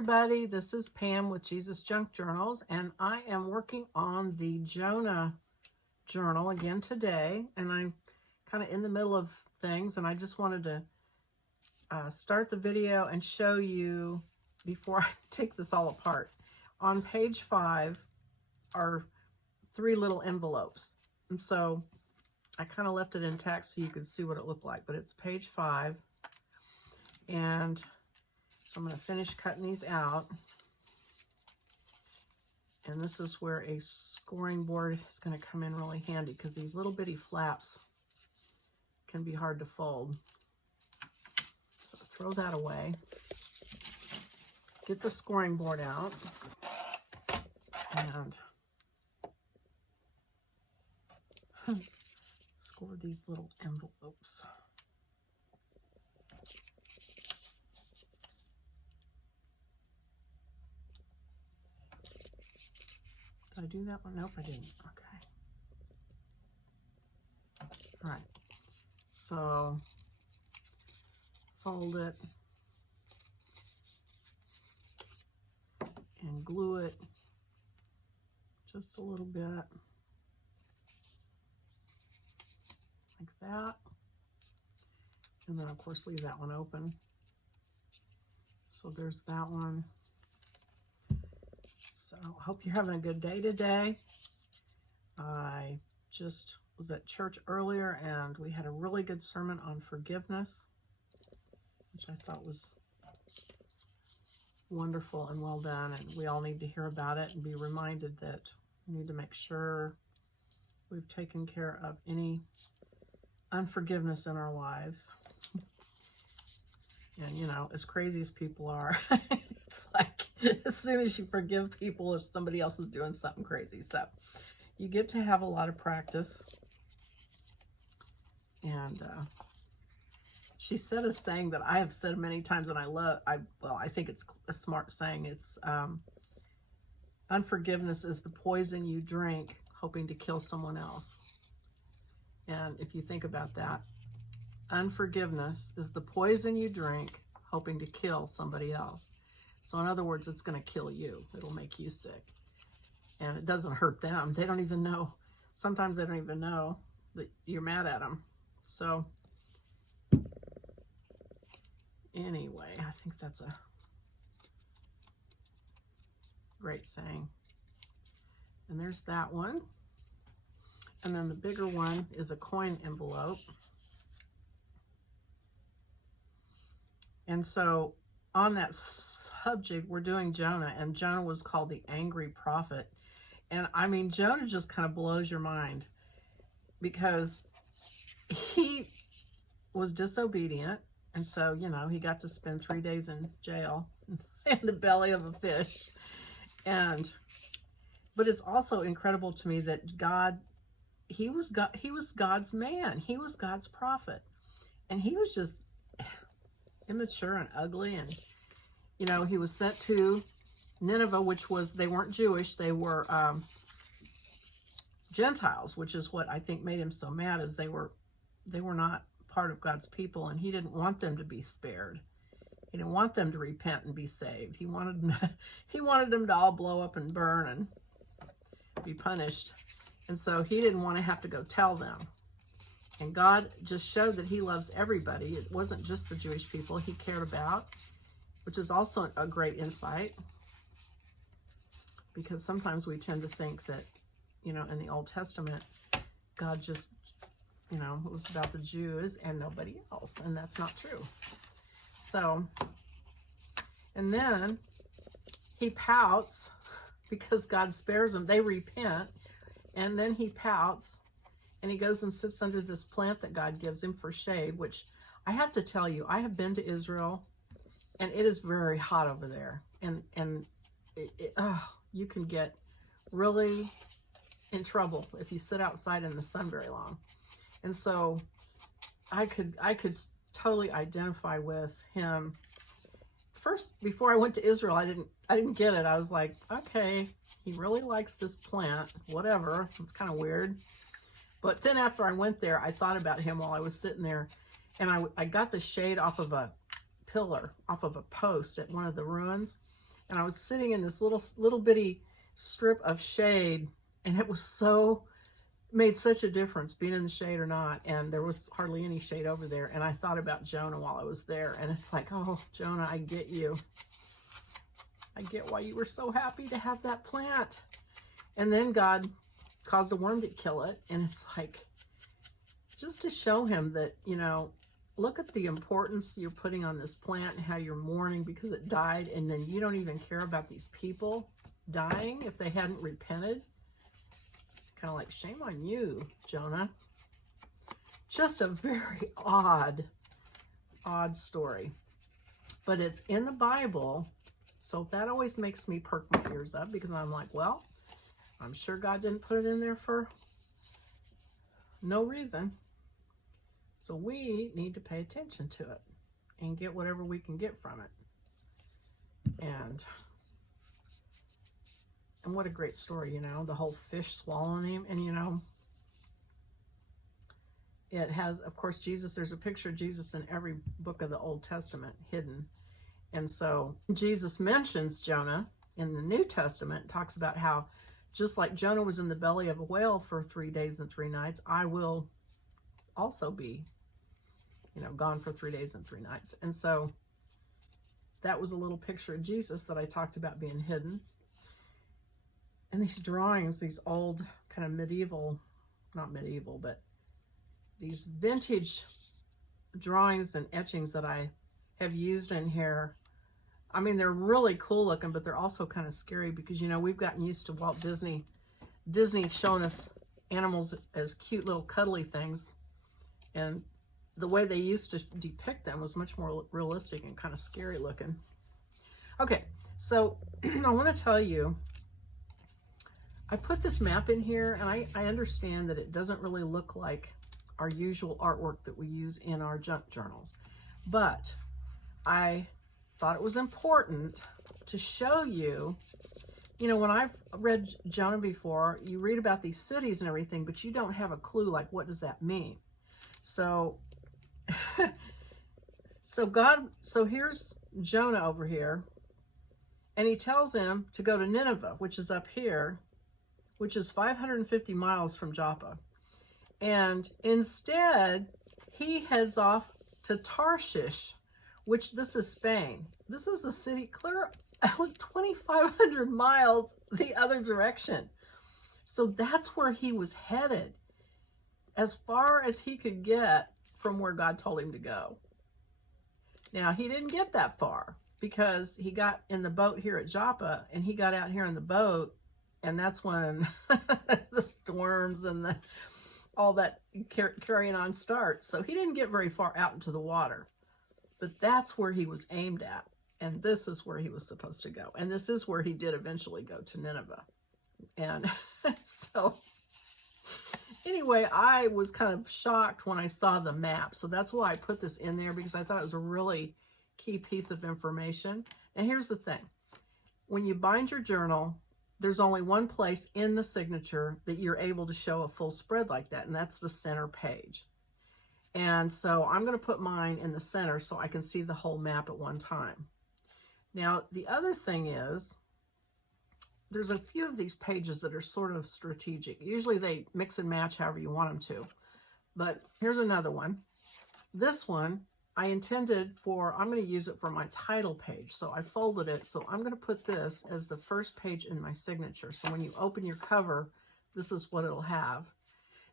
everybody, this is Pam with Jesus Junk Journals, and I am working on the Jonah journal again today, and I'm kind of in the middle of things, and I just wanted to start the video and show you before I take this all apart. On page 5 are 3 little envelopes, and so I kind of left it intact so you could see what it looked like, but it's page 5, and so I'm going to finish cutting these out. And this is where a scoring board is going to come in really handy because these little bitty flaps can be hard to fold. So throw that away. Get the scoring board out. And score these little envelopes. Did I do that one? Nope, I didn't. Okay. All right. So fold it and glue it just a little bit like that. And then of course leave that one open. So there's that one. So I hope you're having a good day today. I just was at church earlier and we had a really good sermon on forgiveness, which I thought was wonderful and well done. And we all need to hear about it and be reminded that we need to make sure we've taken care of any unforgiveness in our lives. And you know, as crazy as people are, it's like as soon as you forgive people, if somebody else is doing something crazy. So you get to have a lot of practice. And she said a saying that I have said many times, and I think it's a smart saying. It's unforgiveness is the poison you drink hoping to kill someone else. And if you think about that, unforgiveness is the poison you drink hoping to kill somebody else. So in other words, it's going to kill you. It'll make you sick. And it doesn't hurt them. They don't even know. Sometimes they don't even know that you're mad at them. So anyway, I think that's a great saying. And there's that one. And then the bigger one is a coin envelope. And so on that subject, we're doing Jonah, and Jonah was called the angry prophet. And I mean, Jonah just kind of blows your mind because he was disobedient. And so, you know, he got to spend 3 days in jail in the belly of a fish. But it's also incredible to me that he was God's man. He was God's prophet. And he was just immature and ugly. And, you know, he was sent to Nineveh, which was, they weren't Jewish, they were Gentiles, which is what I think made him so mad, is they were not part of God's people, and he didn't want them to be spared. He didn't want them to repent and be saved. He wanted them to all blow up and burn and be punished. And so he didn't want to have to go tell them. And God just showed that he loves everybody. It wasn't just the Jewish people he cared about, which is also a great insight. Because sometimes we tend to think that, you know, in the Old Testament, God just, you know, it was about the Jews and nobody else. And that's not true. So, and then he pouts because God spares them. They repent. And then he pouts. And he goes and sits under this plant that God gives him for shade, which I have to tell you, I have been to Israel, and it is very hot over there. And you can get really in trouble if you sit outside in the sun very long. And so I could totally identify with him. First, before I went to Israel, I didn't get it. I was like, okay, he really likes this plant, whatever. It's kind of weird. But then after I went there, I thought about him while I was sitting there, and I got the shade off of a pillar, off of a post at one of the ruins, And I was sitting in this little bitty strip of shade, and it was made such a difference being in the shade or not. And there was hardly any shade over there. And I thought about Jonah while I was there. And it's like, oh, Jonah, I get you. I get why you were so happy to have that plant. And then God caused a worm to kill it. And it's like, just to show him that, you know, look at the importance you're putting on this plant and how you're mourning because it died. And then you don't even care about these people dying if they hadn't repented. Kind of like, shame on you, Jonah. Just a very odd story. But it's in the Bible. So that always makes me perk my ears up because I'm like, well, I'm sure God didn't put it in there for no reason. So we need to pay attention to it and get whatever we can get from it. And what a great story, you know, the whole fish swallowing him. And, you know, it has, of course, Jesus, there's a picture of Jesus in every book of the Old Testament hidden. And so Jesus mentions Jonah in the New Testament, talks about how just like Jonah was in the belly of a whale for 3 days and 3 nights, I will also be, you know, gone for 3 days and 3 nights. And so that was a little picture of Jesus that I talked about being hidden. And these drawings, these old kind of medieval, not medieval, but these vintage drawings and etchings that I have used in here, I mean, they're really cool looking, but they're also kind of scary because, you know, we've gotten used to Walt Disney showing us animals as cute little cuddly things. And the way they used to depict them was much more realistic and kind of scary looking. Okay, so I want to tell you, I put this map in here, and I understand that it doesn't really look like our usual artwork that we use in our junk journals. But I thought it was important to show you, you know, when I've read Jonah before, you read about these cities and everything, but you don't have a clue, like, what does that mean? So, so here's Jonah over here, and he tells him to go to Nineveh, which is up here, which is 550 miles from Joppa. And instead, he heads off to Tarshish, which this is Spain. This is a city clear 2,500 miles the other direction. So that's where he was headed, as far as he could get from where God told him to go. Now, he didn't get that far because he got in the boat here at Joppa, and he got out here in the boat, and that's when the storms and all that carrying on starts. So he didn't get very far out into the water, but that's where he was aimed at. And this is where he was supposed to go. And this is where he did eventually go, to Nineveh. And so anyway, I was kind of shocked when I saw the map. So that's why I put this in there, because I thought it was a really key piece of information. And here's the thing. When you bind your journal, there's only one place in the signature that you're able to show a full spread like that, and that's the center page. And so I'm going to put mine in the center so I can see the whole map at one time. Now, the other thing is, there's a few of these pages that are sort of strategic. Usually they mix and match however you want them to. But here's another one. This one, I intended for, I'm going to use it for my title page. So I folded it. So I'm going to put this as the first page in my signature. So when you open your cover, this is what it'll have.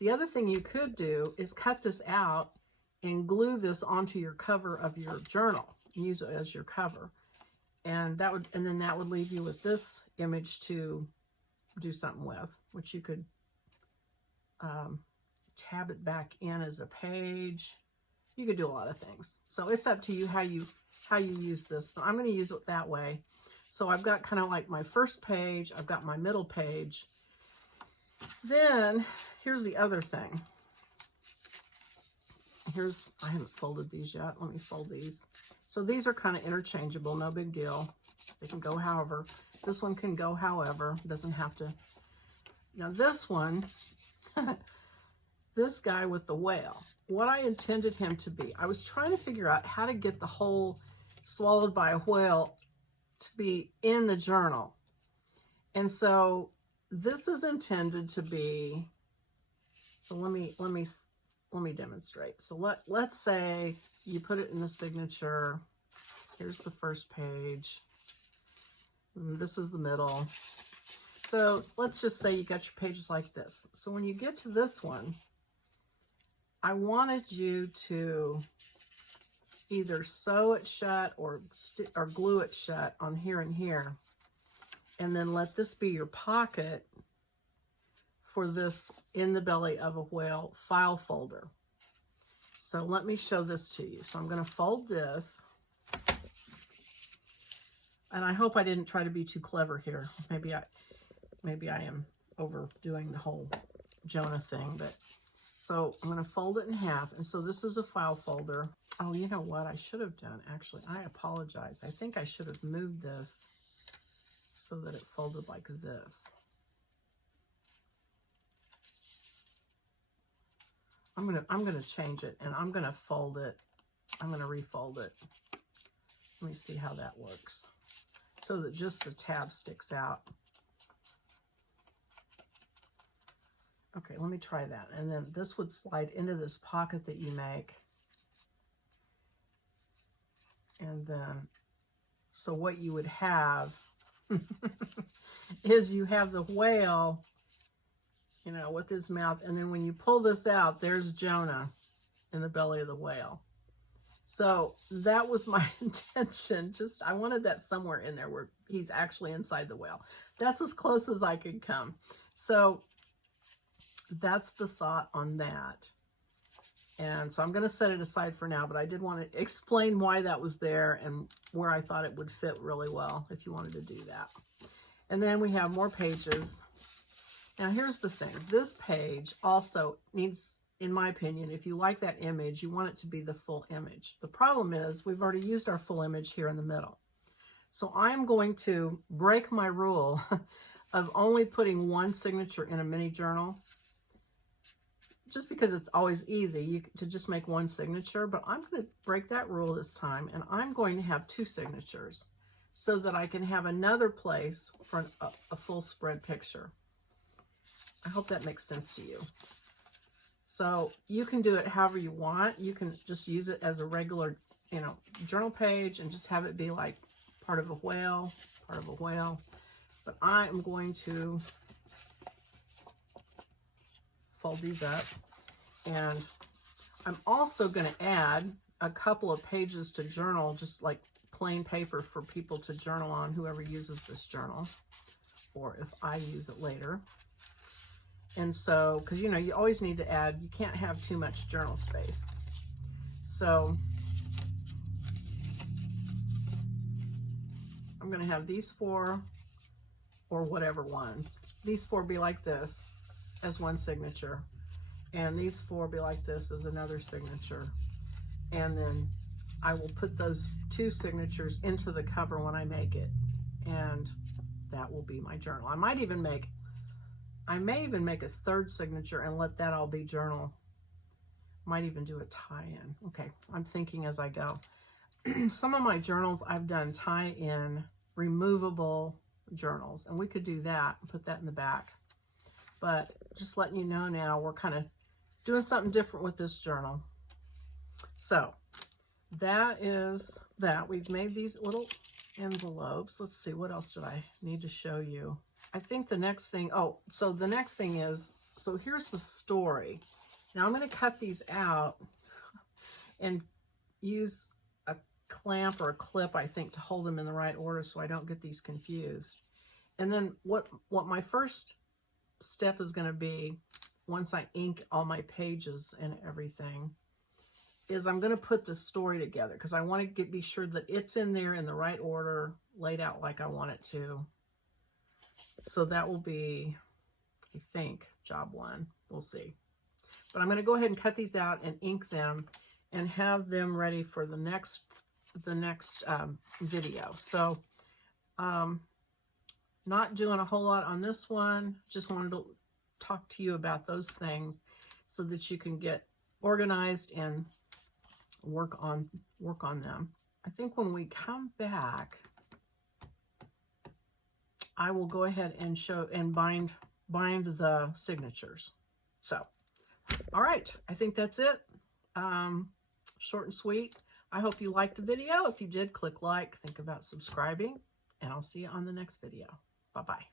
The other thing you could do is cut this out and glue this onto your cover of your journal. Use it as your cover. And then that would leave you with this image to do something with, which you could tab it back in as a page. You could do a lot of things. So it's up to you how you use this, but I'm going to use it that way. So I've got kind of like my first page, I've got my middle page. Then here's the other thing. I haven't folded these yet. Let me fold these. So these are kind of interchangeable, no big deal. They can go however. This one can go however. It doesn't have to. Now this one, this guy with the whale, what I intended him to be, I was trying to figure out how to get the whole swallowed by a whale to be in the journal. And so this is intended to be, so let me demonstrate. So let's say you put it in the signature. Here's the first page. This is the middle. So let's just say you got your pages like this. So when you get to this one, I wanted you to either sew it shut or glue it shut on here and here. And then let this be your pocket for this in the belly of a whale file folder. So let me show this to you. So I'm going to fold this. And I hope I didn't try to be too clever here. Maybe I am overdoing the whole Jonah thing, but so I'm going to fold it in half. And so this is a file folder. Oh, you know what I should have done? Actually, I apologize. I think I should have moved this so that it folded like this. I'm gonna change it, and I'm gonna fold it. I'm gonna refold it. Let me see how that works, so that just the tab sticks out. Okay, let me try that. And then this would slide into this pocket that you make. And then, so what you would have is you have the whale, you know, with his mouth. And then when you pull this out, there's Jonah in the belly of the whale. So that was my intention. Just, I wanted that somewhere in there where he's actually inside the whale. That's as close as I could come. So that's the thought on that. And so I'm going to set it aside for now, but I did want to explain why that was there and where I thought it would fit really well if you wanted to do that. And then we have more pages. Now here's the thing. This page also needs, in my opinion, if you like that image, you want it to be the full image. The problem is we've already used our full image here in the middle. So I'm going to break my rule of only putting one signature in a mini journal, just because it's always easy to just make one signature, but I'm going to break that rule this time, and I'm going to have two signatures so that I can have another place for a full spread picture. I hope that makes sense to you. So you can do it however you want. You can just use it as a regular, you know, journal page and just have it be like part of a whale, But I'm going to fold these up, and I'm also going to add a couple of pages to journal, just like plain paper for people to journal on, whoever uses this journal, or if I use it later. And so, because you know, you always need to add, you can't have too much journal space. So I'm going to have these four, or whatever ones. These four be like this as one signature, and these four be like this as another signature, and then I will put those two signatures into the cover when I make it, and that will be my journal. I may even make a third signature and let that all be journal. Might even do a tie-in. Okay, I'm thinking as I go. Some of my journals I've done tie-in removable journals, and we could do that, put that in the back. But just letting you know now, we're kind of doing something different with this journal. So that is that. We've made these little envelopes. Let's see, what else did I need to show you? I think the next thing, so the next thing is, so here's the story. Now I'm going to cut these out and use a clamp or a clip, I think, to hold them in the right order so I don't get these confused. And then what my first step is going to be, once I ink all my pages and everything, is I'm going to put the story together, because I want to be sure that it's in there in the right order, laid out like I want it to. So that will be, I think, job one. We'll see. But I'm going to go ahead and cut these out and ink them and have them ready for the next video. So not doing a whole lot on this one. Just wanted to talk to you about those things so that you can get organized and work on them. I think when we come back, I will go ahead and show and bind the signatures. So, all right, I think that's it. Short and sweet. I hope you liked the video. If you did, click like, think about subscribing, and I'll see you on the next video. Bye-bye.